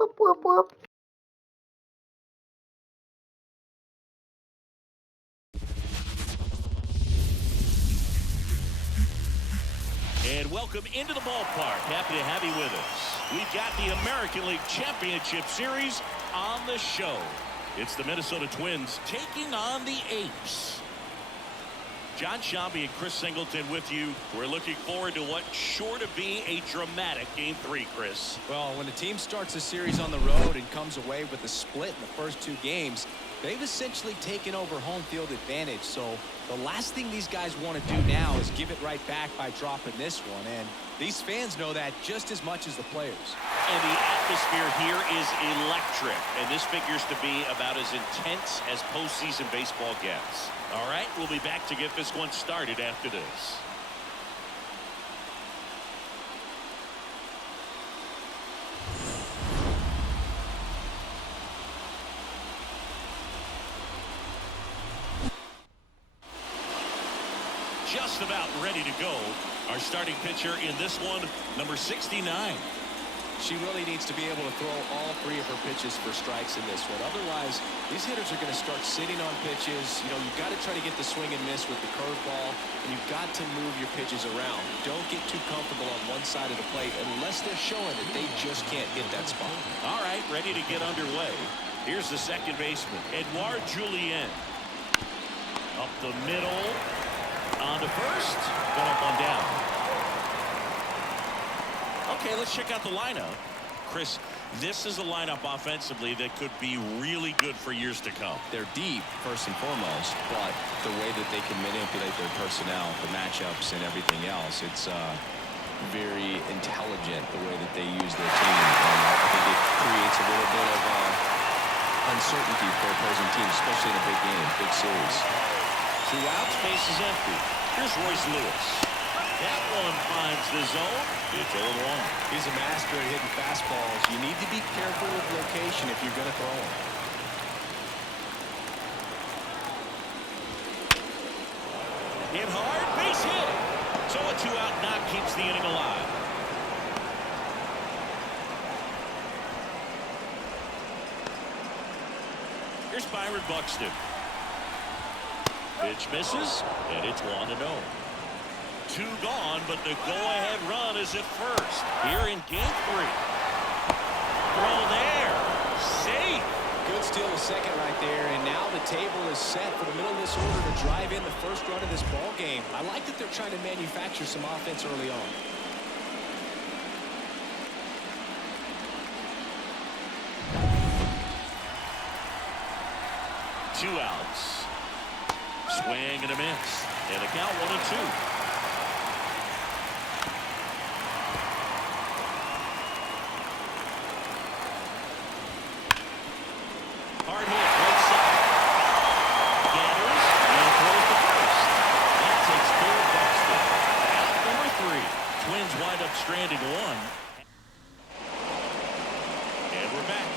whoop, whoop, whoop. And welcome into the ballpark. Happy to have you with us. We've got the American League Championship Series on the show. It's the Minnesota Twins taking on the Apes. John Shambi and Chris Singleton with you. We're looking forward to what's sure to be a dramatic Game 3, Chris. Well, when a team starts a series on the road and comes away with a split in the first two games, they've essentially taken over home field advantage. So the last thing these guys want to do now is give it right back by dropping this one. And these fans know that just as much as the players. And the atmosphere here is electric. And this figures to be about as intense as postseason baseball gets. All right, we'll be back to get this one started after this. Just about ready to go. Our starting pitcher in this one, number 69. She really needs to be able to throw all three of her pitches for strikes in this one. Otherwise, these hitters are going to start sitting on pitches. You know, you've got to try to get the swing and miss with the curveball, and you've got to move your pitches around. Don't get too comfortable on one side of the plate unless they're showing that they just can't hit that spot. All right, ready to get underway. Here's the second baseman, Edouard Julien. Up the middle. On to first. Going up, one down. Okay, let's check out the lineup. Chris, this is a lineup offensively that could be really good for years to come. They're deep, first and foremost, but the way that they can manipulate their personnel, the matchups, and everything else, it's very intelligent the way that they use their team. And I think it creates a little bit of uncertainty for opposing teams, especially in a big game, big series. 2 outs, base is empty. Here's Royce Lewis. That one finds the zone. It's 0-1. He's a master at hitting fastballs. You need to be careful with location if you're going to throw them. Hit hard, base hit. So a 2-out knock keeps the inning alive. Here's Byron Buxton. Pitch misses, and it's 1-0. 2 gone, but the go-ahead run is at first. Here in Game 3. Throw there. Safe. Good steal a second right there, and now the table is set for the middle of this order to drive in the first run of this ball game. I like that they're trying to manufacture some offense early on. Two outs. Swing and a miss. And a count 1-2. Hard hit, right side. Gathers and throws to first. That takes care of Buxton. Out number 3. Twins wind up stranding 1. And we're back.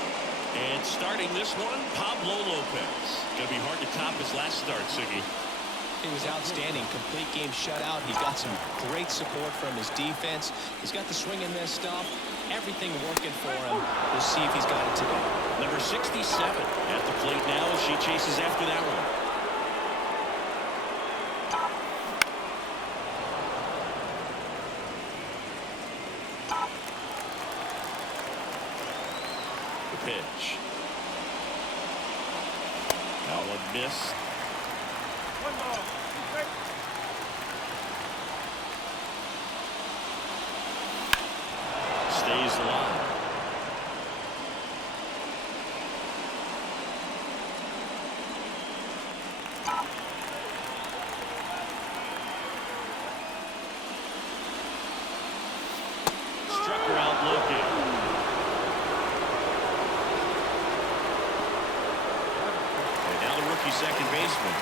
And starting this one, Pablo Lopez. Going to be hard to top his last start, Siggy. He was outstanding. Complete game shutout. He got some great support from his defense. He's got the swing and miss stuff. Everything working for him. We'll see if he's got it today. Number 67 at the plate now as she chases after that one. The pitch. That one missed. Stays alive. Struck her out looking. And now the rookie second baseman.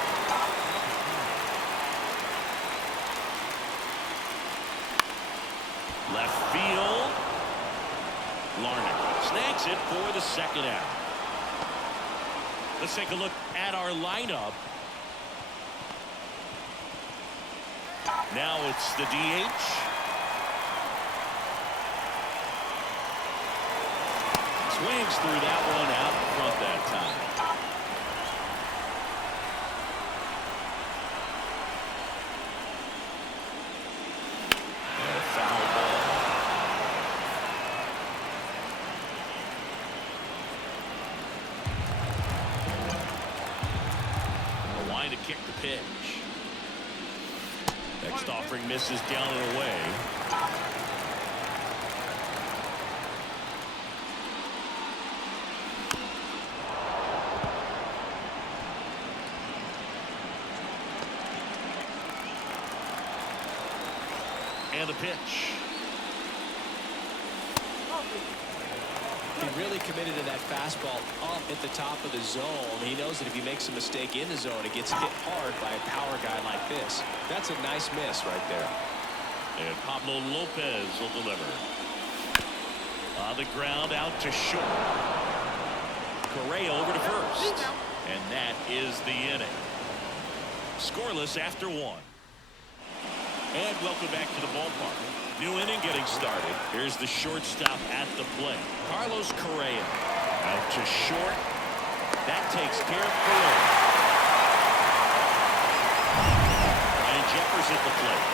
Left field. Larnach snags it for the second out. Let's take a look at our lineup. Now it's the DH. Swings through that one out in front that time. And a foul ball. A line to kick the pitch. Next offering misses down and away. And the pitch. He really committed to that fastball up at the top of the zone. He knows that if he makes a mistake in the zone, it gets hit hard by a power guy like this. That's a nice miss right there. And Pablo Lopez will deliver. On the ground out to short. Correa over to first. And that is the inning. Scoreless after one. And welcome back to the ballpark. New inning getting started. Here's the shortstop at the plate. Carlos Correa. Out to short. That takes care of Correa. Ryan Jeffers at the plate.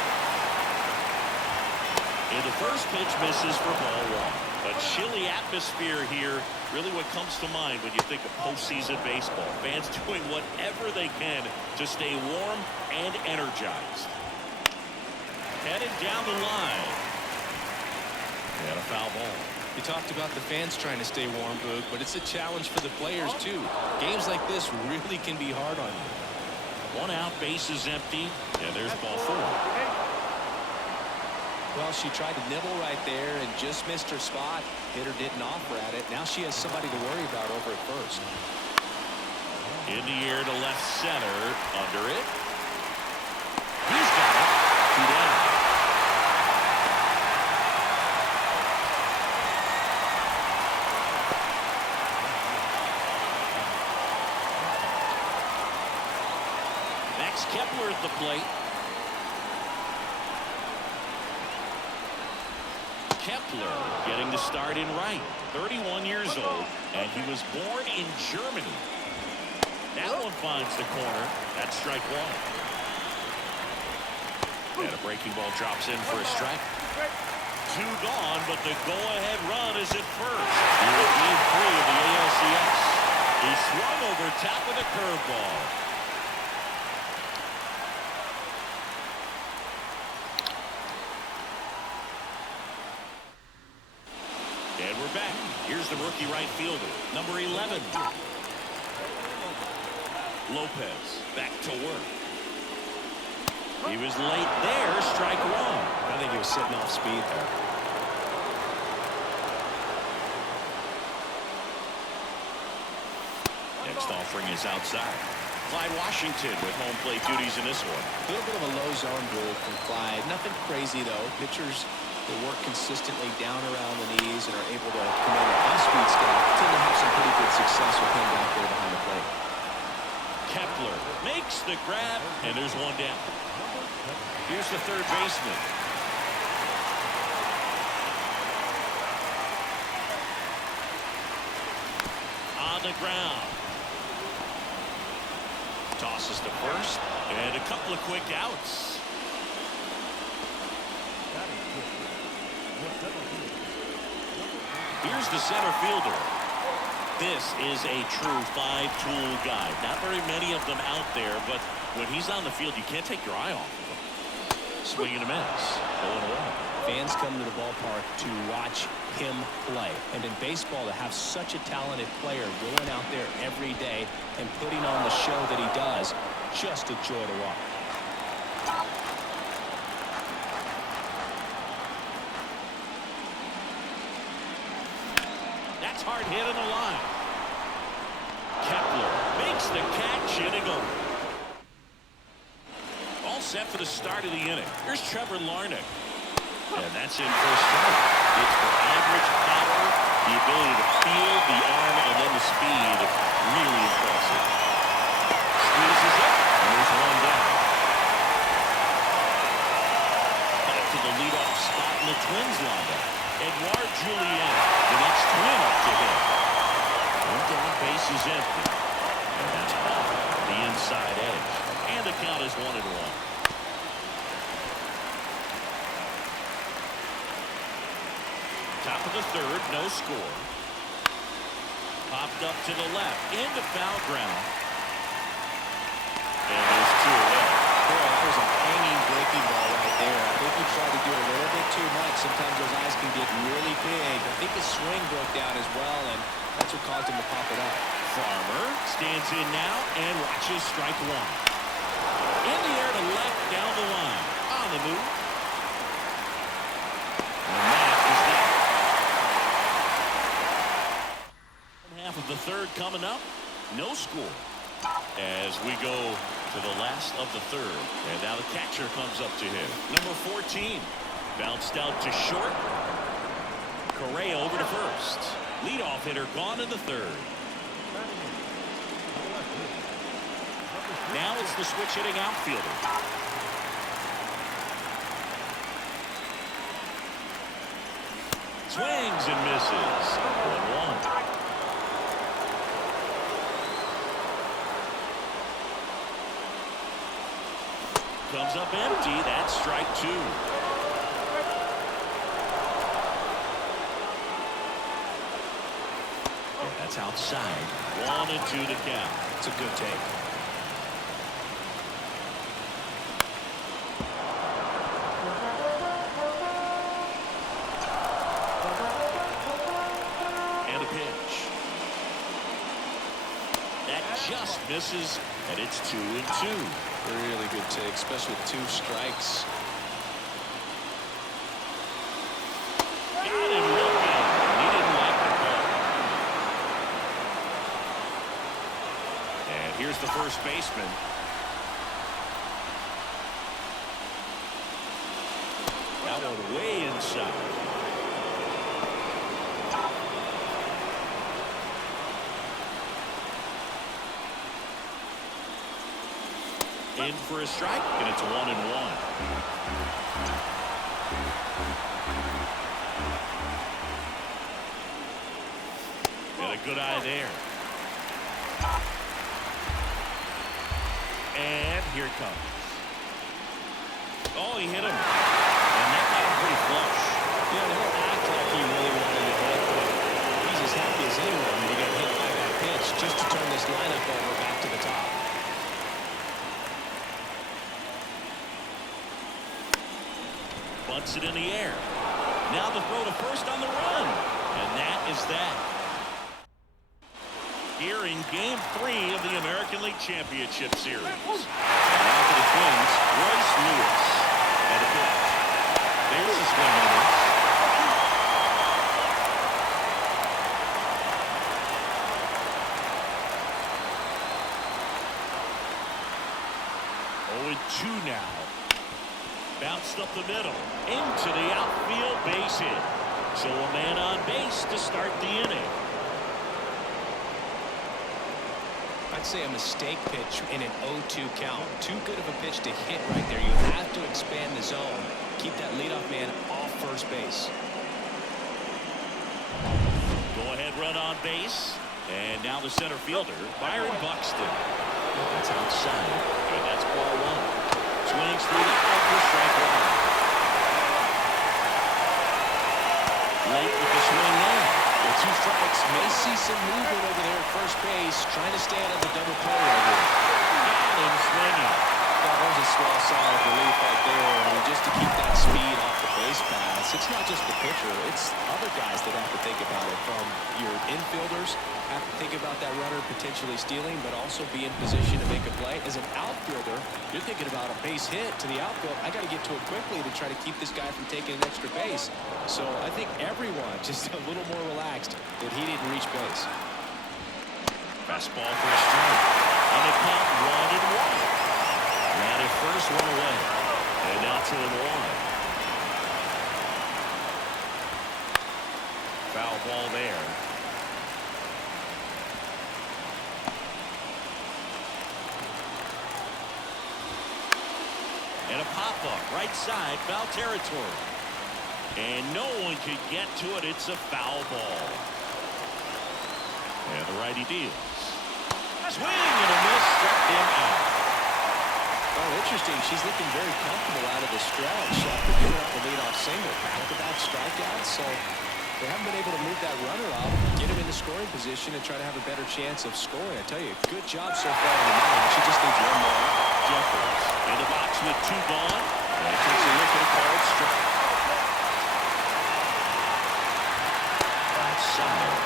And the first pitch misses for ball one. But chilly atmosphere here. Really what comes to mind when you think of postseason baseball. Fans doing whatever they can to stay warm and energized. Headed down the line. And a foul ball. You talked about the fans trying to stay warm, Boog, but it's a challenge for the players, too. Games like this really can be hard on you. One out, base is empty, and there's ball four. Well, she tried to nibble right there and just missed her spot. Hitter didn't offer at it. Now she has somebody to worry about over at first. In the air to left center. Under it. He's got it. Two down. Max Kepler at the plate. Kepler getting the start in right. 31 years old, and he was born in Germany. That one finds the corner. That's strike one. And a breaking ball drops in for a strike. Two gone, but the go-ahead run is at first. Here at Game 3 of the ALCS. He swung over top of the curveball. And we're back. Here's the rookie right fielder, number 11. Lopez back to work. He was late there, strike one. I think he was sitting off speed there. Next offering is outside. Clyde Washington with home plate duties in this one. A little bit of a low zone move from Clyde. Nothing crazy, though. Pitchers, they work consistently down around the knees and are able to command an off-speed staff. Tend to have some pretty good success with him back there behind the plate. Kepler makes the grab, and there's one down. Here's the third baseman. On the ground. Tosses to first, and a couple of quick outs. Here's the center fielder. This is a true five-tool guy. Not very many of them out there, but when he's on the field, you can't take your eye off of him. Swing and a miss. 0-1. Fans come to the ballpark to watch him play. And in baseball, to have such a talented player going out there every day and putting on the show that he does, just a joy to watch. That's hard hit on the line. Kepler makes the catch, inning over. All set for the start of the inning. Here's Trevor Larnach. And that's in for a strike. It's for average power, the ability to feel the arm, and then the speed. Really impressive. Squeezes it, and there's one down. Back to the leadoff spot in the Twins lineup. Edouard Julien, the next twin up to him. empty. And that's off the inside edge. And the count is 1-1. Top of the third, no score. Popped up to the left, into foul ground. And there's 2 away. Boy, that was a hanging breaking ball right there. I think he tried to do a little bit too much. Sometimes those eyes can get really big. I think his swing broke down as well, and that's what caused him to pop it up. Farmer stands in now and watches strike 1. In the air to left, down the line. On the move. And that is that. Half of the third coming up. No score. As we go to the last of the third. And now the catcher comes up to him. Number 14. Bounced out to short. Correa over to first. Leadoff hitter gone in the third. Now it's the switch hitting outfielder. Swings and misses. 1-1. Comes up empty. That's strike 2. And that's outside. 1-2 to count. It's a good take. And a pitch. That just misses, and it's 2-2. Really good take, especially with 2 strikes. Got him looking. He didn't like the ball. And here's the first baseman. That one way inside. In for a strike, and it's 1-1. And a good eye there. And here it comes. Oh, he hit him. And that got him pretty flush. Yeah, they don't act like he really wanted to hit, but he's as happy as anyone when you get hit by that pitch just to turn this lineup over back to the top. Bunts it in the air. Now the throw to first on the run. And that is that. Here in Game 3 of the American League Championship Series. And now for the Twins, Royce Lewis. And a pitch. There's the swing on this. Oh, and 2 now. Bounced up the middle, into the outfield, base hit. So a man on base to start the inning. I'd say a mistake pitch in an 0-2 count. Too good of a pitch to hit right there. You have to expand the zone. Keep that leadoff man off first base. Go ahead run on base. And now the center fielder, Byron Buxton. That's outside. And that's ball 1. Swings through the for strike 1. Late with the swing now. With 2 strikes, may see some movement over there at first base, trying to stay out of the double play right here. Got him swinging. Well, there's a swell sign of relief right there. I mean, just to keep that speed off the base pass. It's not just the pitcher, it's other guys that have to think about it. From your infielders, have to think about that runner potentially stealing, but also be in position to make a play. As an outfielder, you're thinking about a base hit to the outfield. I got to get to it quickly to try to keep this guy from taking an extra base. So I think everyone just a little more relaxed that he didn't reach base. Fastball for a strike. On the count, 1-1. Ran it first, 1 away. And now 2-1. Foul ball there. And a pop-up, right side, foul territory. And no one could get to it. It's a foul ball. And the righty deals. Swing and a miss. Struck him out. Oh, interesting. She's looking very comfortable out of the stretch after giving up the leadoff single. Back-to-back strikeouts, so they haven't been able to move that runner up, get him in the scoring position, and try to have a better chance of scoring. I tell you, good job so far in the ninth. She just needs one more. Jeffers in the box with 2 gone. And takes a look at a called strike. Outside.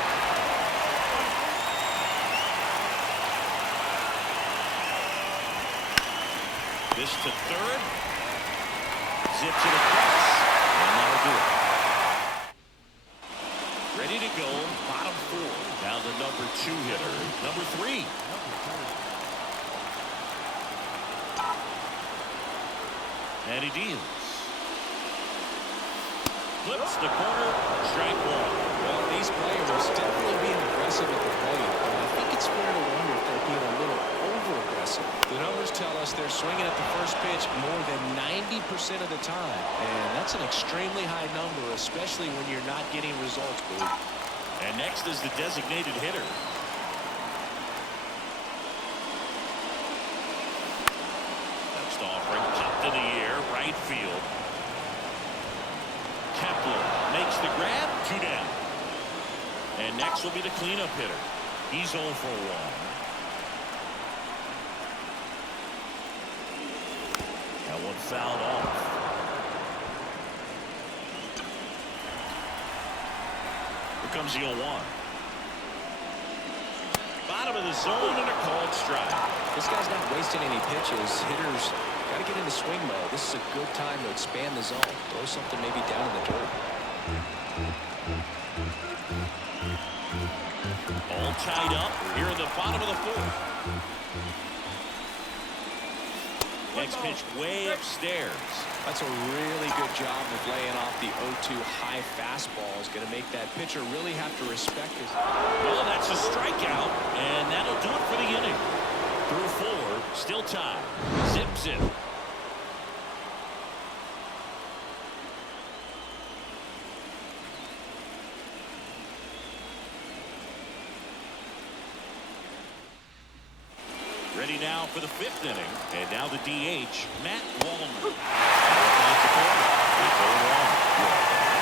This to third. Zips it across. And that'll do it. Ready to go. Bottom 4. Now the number 2 hitter. Number 3. And he deals. Flips the corner. Strike 1. Well, these players are definitely being aggressive at the plate. But I think it's fair to wonder if they're being a little over-aggressive. The numbers tell us they're swinging at the first pitch more than 90% of the time. And that's an extremely high number, especially when you're not getting results, Blue. And next is the designated hitter. Next offering popped in the air, right field. Kepler makes the grab, 2 down. And next will be the cleanup hitter. He's 0 for 1. That one fouled off. Here comes the 0-1. Bottom of the zone and a called strike. This guy's not wasting any pitches. Hitters got to get into swing mode. This is a good time to expand the zone. Throw something maybe down in the dirt. All tied up here in the bottom of the 4th. Next pitch way upstairs. That's a really good job of laying off the 0-2 high fastball. Is going to make that pitcher really have to respect his. Well, that's a strikeout, and that'll do it for the inning. Through 4, still tied. Zip. Ready now for the 5th inning. And now the DH, Matt Wallner.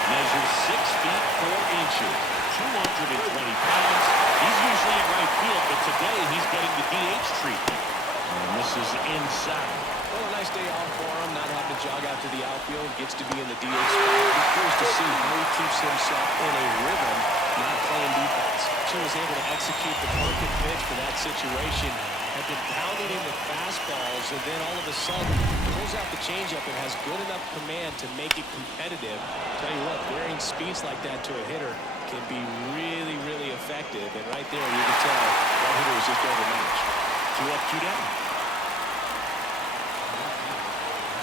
Measures 6 feet 4 inches, 220 pounds. He's usually in right field, but today he's getting the DH treatment. And this is inside. Well, a nice day off for him, not having to jog out to the outfield. Gets to be in the DH spot. We're curious to see how he keeps himself in a rhythm, not playing defense. He was able to execute the perfect pitch for that situation. Had been pounding in the fastballs, and then all of a sudden pulls out the changeup and has good enough command to make it competitive. Tell you what, varying speeds like that to a hitter can be really, really effective. And right there, you can tell that hitter was just overmatched. 2 up, 2 down.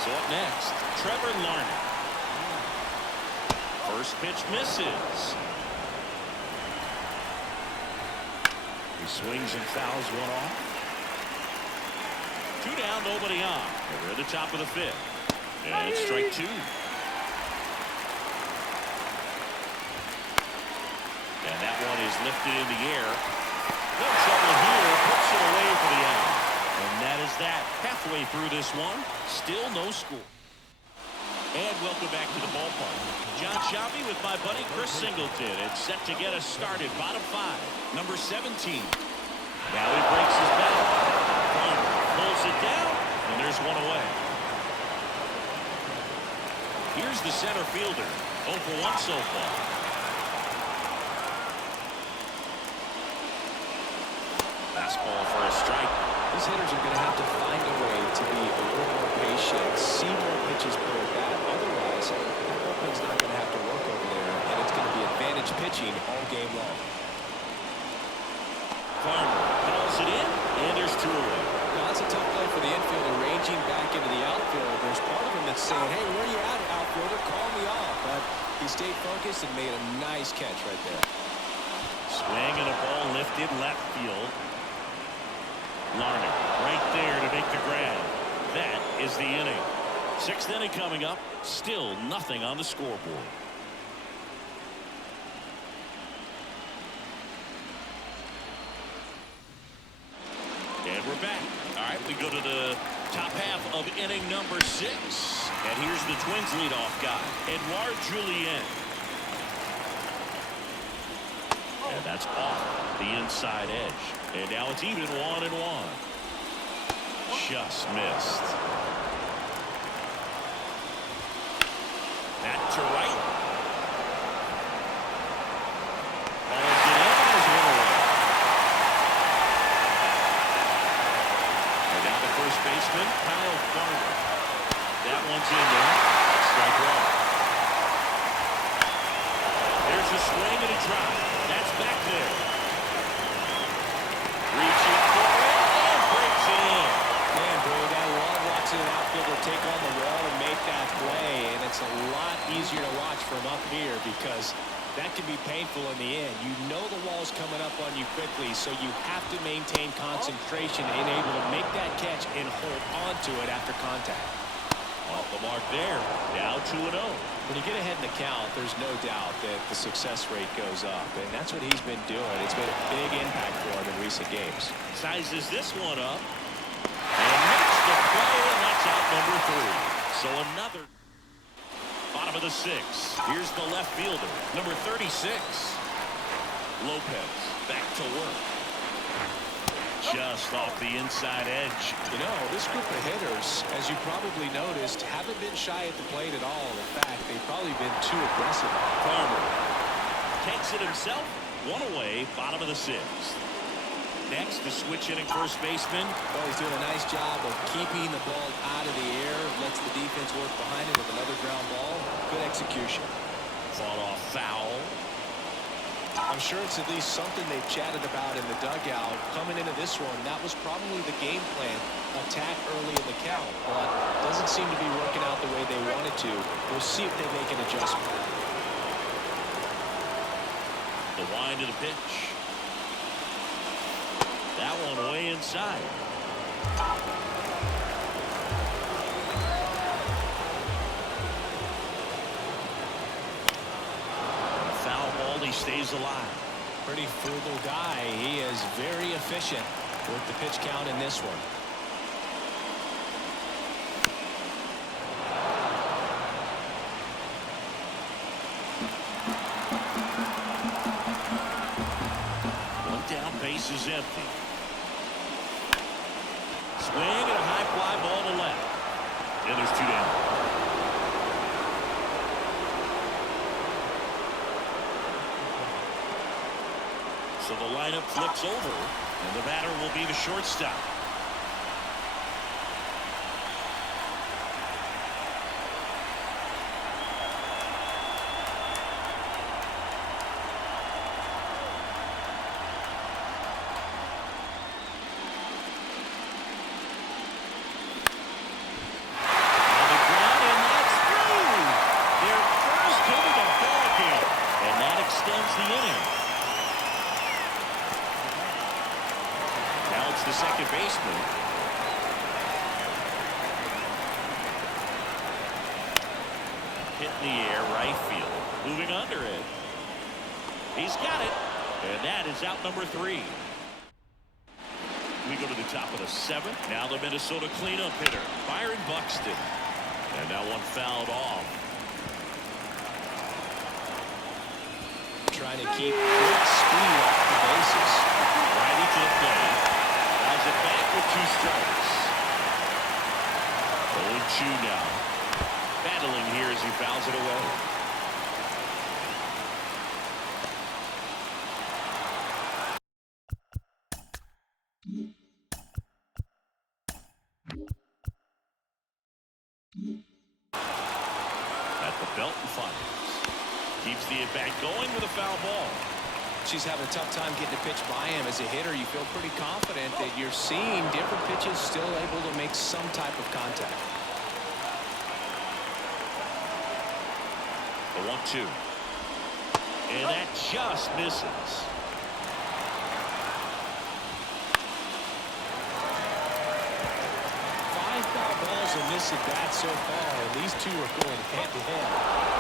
So up next, Trevor Larnach. First pitch misses. He swings and fouls one off. 2 down, nobody on. We're at the top of the 5th. And it's strike 2. And that one is lifted in the air. No trouble here. Puts it away for the out. And that is that. Halfway through this one. Still no score. And welcome back to the ballpark. John Sciambi with my buddy Chris Singleton. It's set to get us started. Bottom 5. Number 17. Now he breaks his bat. Pulls it down, and there's one away. Here's the center fielder. 0 for 1 so far. Fastball for a strike. These hitters are going to have to find a way to be a little more patient, see more pitches per at bat. Otherwise, that bullpen's not going to have to work over there, and it's going to be advantage pitching all game long. Farmer calls it in, and there's 2 away. Now, that's a tough play for the infielder, ranging back into the outfield. There's part of him that's saying, hey, where are you at, outfielder? Call me off. But he stayed focused and made a nice catch right there. Swing and a ball lifted left field. Larnach right there to make the grab. That is the inning. 6th inning coming up. Still nothing on the scoreboard. And we're back. All right, we go to the top half of inning number 6. And here's the Twins leadoff guy, Edouard Julien. And that's off the inside edge. And now it's even 1-1. Just missed. That to right. Ball's in, and there's one away. And now the first baseman, Kyle Farmer. That one's in there. Strike one. There's a swing and a drive. That's back there. Reaching for it and breaks it in. Man, bro, I love watching an outfielder take on the wall and make that play, and it's a lot easier to watch from up here because that can be painful in the end. You know the wall's coming up on you quickly, so you have to maintain concentration and able to make that catch and hold on to it after contact. Off the mark there. Now 2-0. When you get ahead in the count, there's no doubt that the success rate goes up, and that's what he's been doing. It's made a big impact for him in recent games. Sizes this one up and makes the play, and that's out number 3. So another bottom of the 6th. Here's the left fielder, number 36. Lopez back to work. Just off the inside edge. You know, this group of hitters, as you probably noticed, haven't been shy at the plate at all. In fact, they've probably been too aggressive. Farmer takes it himself. One away, bottom of the 6th. Next, the switch hitting first baseman. Well, he's doing a nice job of keeping the ball out of the air. Lets the defense work behind it with another ground ball. Good execution. Fought off foul. I'm sure it's at least something they've chatted about in the dugout. Coming into this one, that was probably the game plan. Attack early in the count, but doesn't seem to be working out the way they wanted to. We'll see if they make an adjustment. The wind of the pitch. That one way inside. He stays alive. Pretty frugal guy. He is very efficient with the pitch count in this one. One down, base is empty. Swing and a high fly ball to left. And there's 2 down. So the lineup flips over, and the batter will be the shortstop. On the ground, and that's through. Their first hit of the ball game, and that extends the inning. Now it's the second baseman. Hit in the air, right field. Moving under it. He's got it. And that is out number 3. We go to the top of the 7th. Now the Minnesota cleanup hitter, Byron Buxton. And that one fouled off. Trying to keep good speed off the bases. Righty to the plate. Flies it back with 2 strikes. 0-2 now. Battling here as he fouls it away. At the belt and fires. Keeps the at-bat going with a foul ball. She's having a tough time getting a pitch by him. As a hitter, you feel pretty confident that you're seeing different pitches still able to make some type of contact. The 1-2. And that just misses. 5 foul balls in this at bat so far, and these two are going head to head.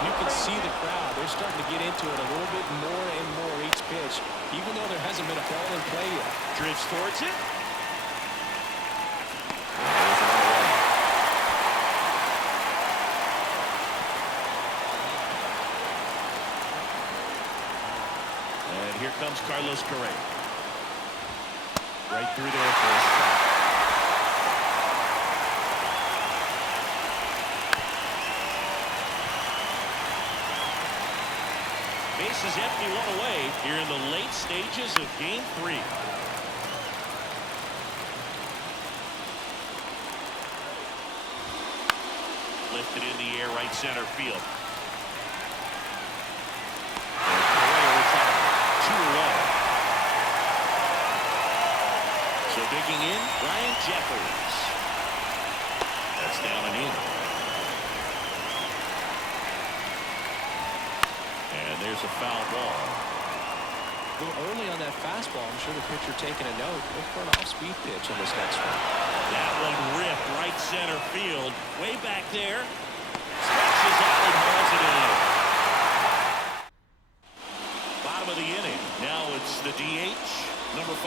You can see the crowd. They're starting to get into it a little bit more and more each pitch, even though there hasn't been a ball in play yet. Drifts towards it. comes Carlos Correa. Right through there for a strike. Bases empty, one away here in the late stages of Game 3. Lifted in the air, right center field. And Correa retired. 2 away. So digging in, Ryan Jeffers. That's down and in. And there's a foul ball. A little early on that fastball. I'm sure the pitcher taking a note. Look for an off-speed pitch on this next one. That one ripped right center field. Way back there. Stretches out and hauls it in. Bottom of the inning. Now it's the DH, number 5.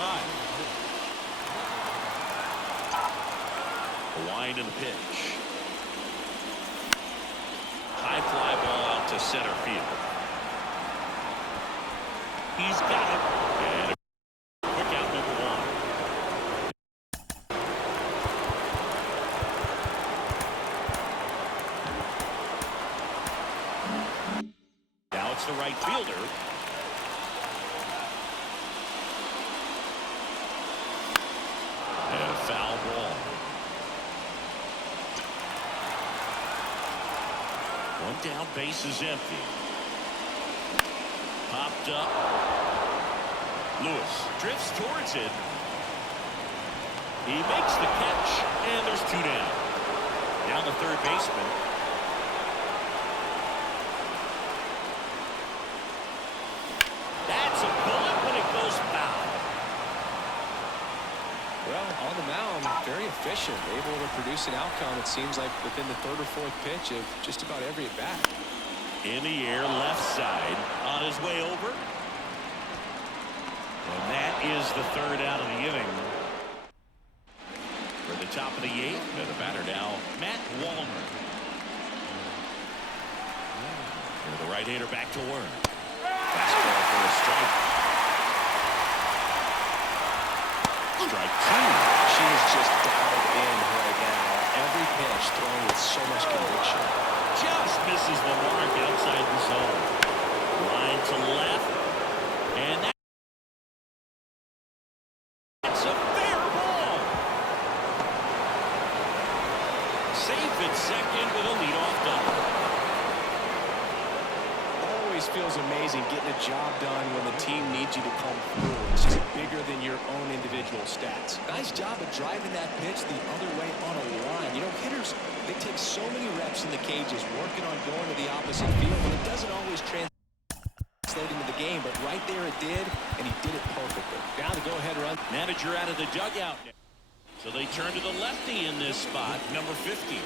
A wind in the pitch. High fly ball out to center field. He's got it. And a quick out, number 1. Now it's the right fielder. And a foul ball. One down, base is empty. Popped up. Lewis drifts towards it. He makes the catch, and there's 2 down. Down the third baseman. That's a bullet when it goes foul. Well, on the mound, very efficient, able to produce an outcome, it seems like, within the 3rd or 4th pitch of just about every at-bat. In the air, left side, on his way over. And that is the 3rd out of the inning. For the top of the 8th, and the batter now, Matt Wallner. And the right-hander back to work. Fastball for a strike. Strike 2. She is just dialed in right now. Every pitch thrown with so much conviction. Just misses the mark outside the zone. Line to left. And that's a fair ball. Safe at second with a leadoff double. Always feels amazing getting a job done when the team needs you to come through. It's just bigger than your own individual stats. Nice job of driving that pitch the other way on a line. You know, hitters, they take so many reps in the cages working on going to the opposite field, but it doesn't always translate into the game. But right there it did, and he did it perfectly. Now the go-ahead run. Manager out of the dugout. So they turn to the lefty in this spot, number 50.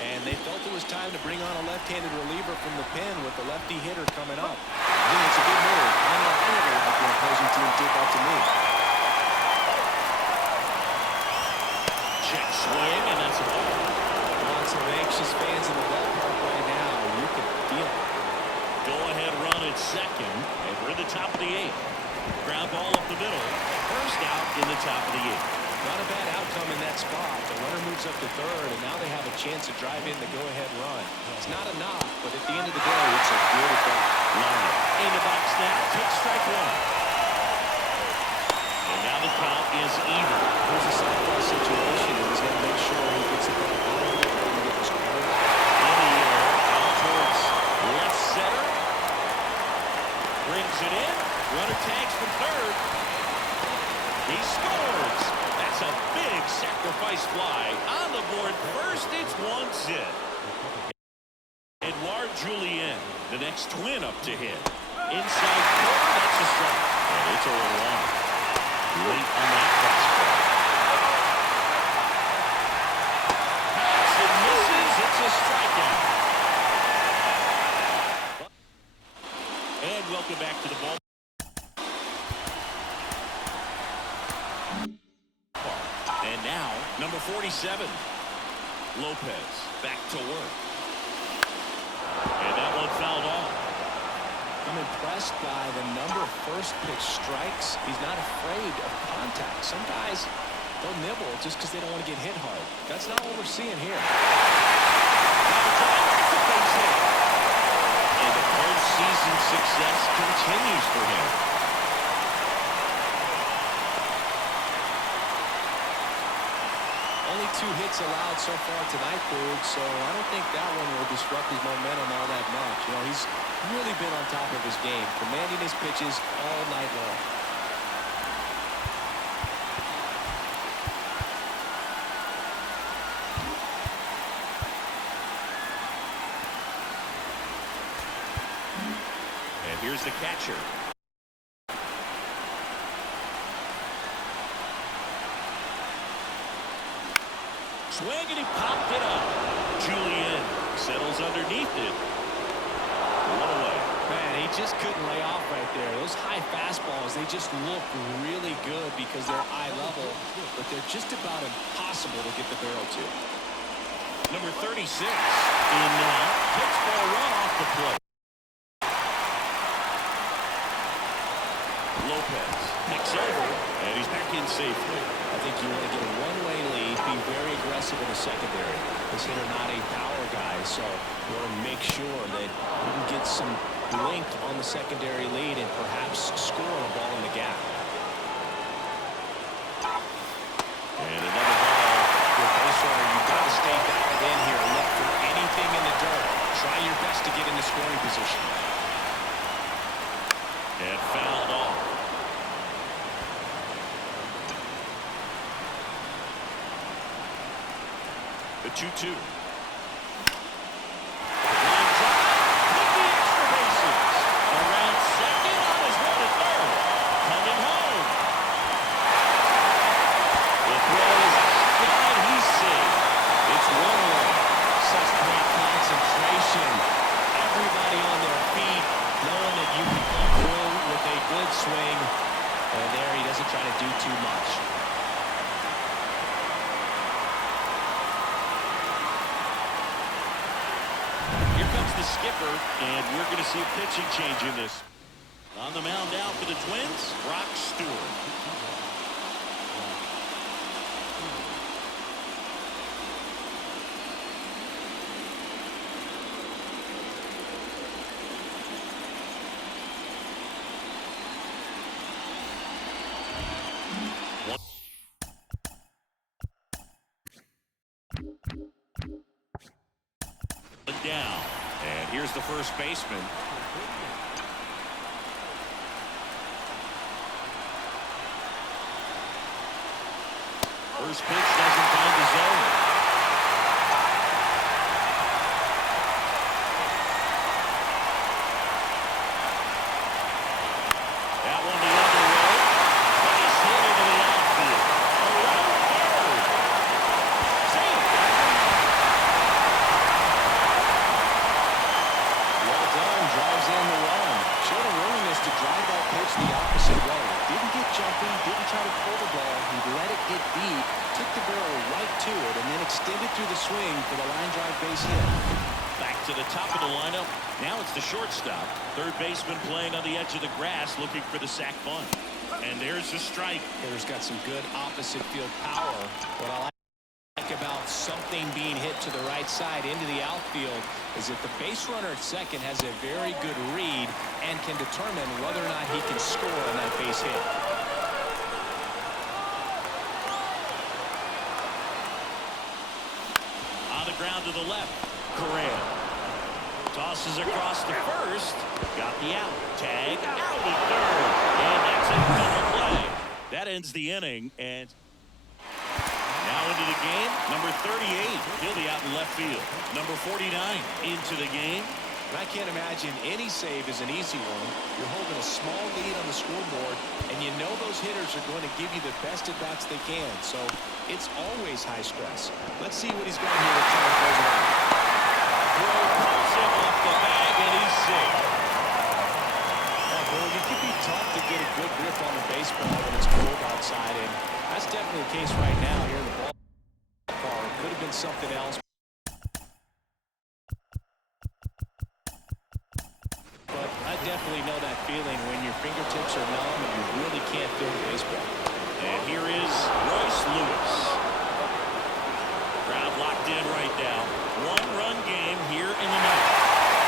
And they felt it was time to bring on a left-handed reliever from the pen with the lefty hitter coming up. I think it's a good move. I don't know anything like the opposing team did that to me. Check swing, and that's a ball. Lots of anxious fans in the ballpark right now. You can feel it. Go-ahead run at second, and we're in the top of the 8th. Ground ball up the middle. First out in the top of the 8th. Not a bad outcome in that spot. The runner moves up to 3rd, and now they have a chance to drive in the go-ahead run. It's not a knock, but at the end of the day, it's a good at-bat. Line in the box now. Takes strike 1. And now the count is even. Here's a softball situation, and he's going to make sure he gets it back out of here and get this corner. In the air, out towards left center. Brings it in. Runner tags from 3rd. He scores. That's a big sacrifice fly. On the board first, it's 1 zip. Edouard Julien, the next twin up to hit. Inside corner, that's a strike. And it's 0-1. Late on that fastball. Pass and misses. It's a strikeout. And welcome back to the ball. And now, number 47, Lopez, back to work. And that one fouled off. I'm impressed by the number of first pitch strikes. He's not afraid of contact. Some guys, they'll nibble just because they don't want to get hit hard. That's not what we're seeing here. And the postseason success continues for him. Only 2 hits allowed so far tonight, Boog, so I don't think that one will disrupt his momentum all that much. You know, he's really been on top of his game, commanding his pitches all night long. And here's the catcher. Swing, and he popped it up. Julian settles underneath it. 1 away. Man, he just couldn't lay off right there. Those high fastballs, they just look really good because they're eye level, but they're just about impossible to get the barrel to. Number 36 in now. Takes ball run off the plate. Lopez picks over, and he's back in safely. I think you want to get a one-way lead, be very aggressive in the secondary. This hitter not a power guy, so you want to make sure that you can get some length on the secondary lead and perhaps score a ball in the gap. And another ball. Your base runner, you've got to stay dialed in here. Look for anything in the dirt. Try your best to get in the scoring position. And fouled off. The 2-2. Line drive. With the extra bases. Around second on his way to third. Coming home. The throw is outside. He's safe. It's 1-1. Such great concentration. Everybody on their feet, knowing that you can come through with a good swing. And there he doesn't try to do too much. The skipper, and we're going to see a pitching change in this. On the mound now for the Twins, Brock Stewart. Down. And here's the first baseman. First pitch doesn't find the zone. That one the other way. Nice hit into the outfield. Around third. Safe. Drives in the run. Showed a willingness to drive that pitch the opposite way. Didn't get jumpy, didn't try to pull the ball. He let it get deep, took the barrel right to it, and then extended through the swing for the line drive base hit. Back to the top of the lineup. Now it's the shortstop. Third baseman playing on the edge of the grass, looking for the sac bunt. And there's the strike. Hitter's got some good opposite field power. What I like about something being hit to the right side into the outfield is that the base runner at second has a very good read and can determine whether or not he can score on that base hit. On the ground to the left, Correa tosses across the first, got the out, tag, out at third, and that's a double play. That ends the inning, and now into the game, number 38. He'll be out in left field. Number 49 into the game. And I can't imagine any save is an easy one. You're holding a small lead on the scoreboard, and you know those hitters are going to give you the best at-bats they can. So it's always high stress. Let's see what he's got here to try and close it out. Throw pulls him off the bag, and he's safe. Well, it can be tough to get a good grip on the baseball when it's cold outside, and that's definitely the case right now here in the ballpark. It could have been something else. But I definitely know that feeling when your fingertips are numb and you really can't feel the baseball. And here is Royce Lewis. Crowd locked in right now. One-run game here in the ninth.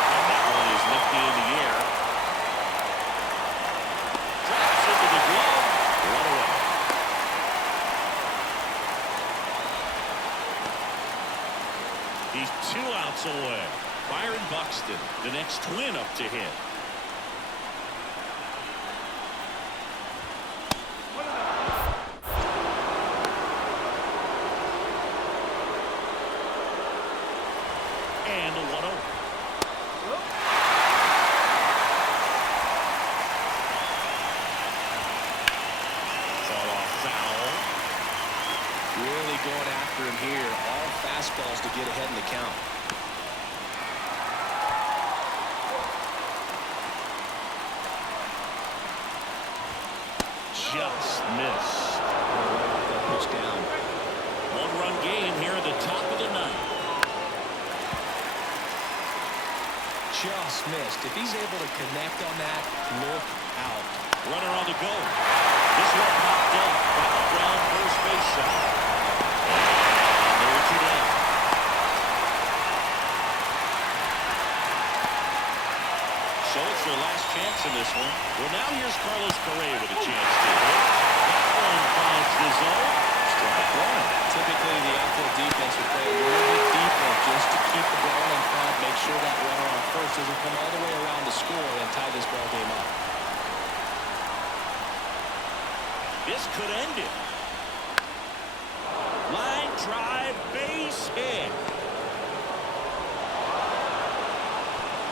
And that one is lifted in the air. Drops into the glove. Run away. He's 2 outs away. Byron Buxton, the next Twin up to hit. And a 1-0. Fall off foul. Really going after him here. All fastballs to get ahead in the count. Just missed. That pitch down. 1-run game here at the top of the ninth. Just missed. If he's able to connect on that, look out. Runner on the go. This one popped up back around first base side. And there are 2 down. So it's their last chance in this one. Well, now here's Carlos Correa with a chance to hit. That one finds the zone. Strike 1. Typically, the outfield defense would play a little bit deeper just to keep the ball in front, make sure that runner on first doesn't come all the way around to score and tie this ball game up. This could end it. Line drive, base hit.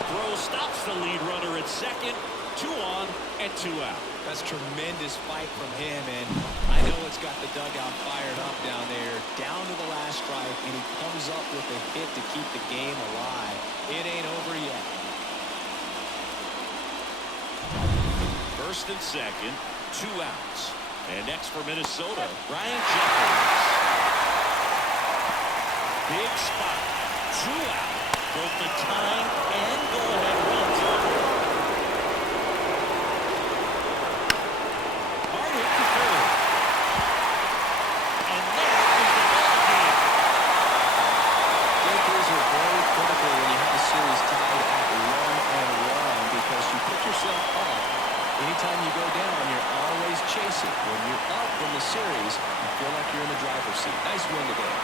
Throw stops the lead runner at second. 2 on and 2 out. That's tremendous fight from him, and I know it's got the dugout fired up down there, down to the last strike, and he comes up with a hit to keep the game alive. It ain't over yet. First and second, 2 outs. And next for Minnesota, Ryan Jeffers. Big spot, 2 out. Both the tying and go-ahead runs are hard hit to third. And that is the ball game. Breakers are very critical when you have a series tied at 1-1 because you put yourself up. Anytime you go down, you're always chasing. When you're up in the series, you feel like you're in the driver's seat. Nice win today.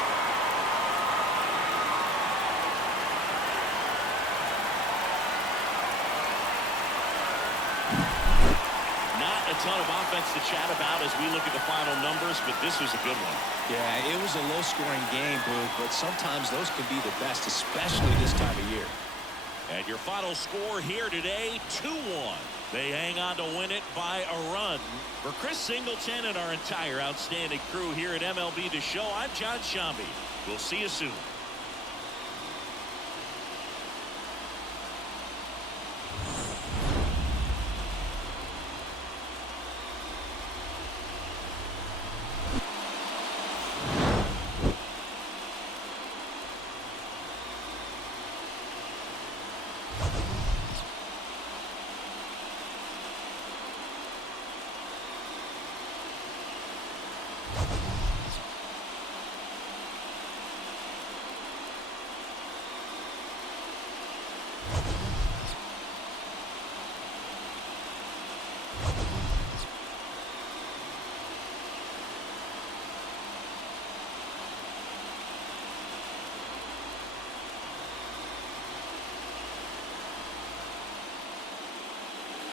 Not a ton of offense to chat about as we look at the final numbers, but this was a good one. Yeah, it was a low-scoring game, Boo, but sometimes those can be the best, especially this time of year. And your final score here today, 2-1. They hang on to win it by a run. For Chris Singleton and our entire outstanding crew here at MLB The Show, I'm John Shambi. We'll see you soon.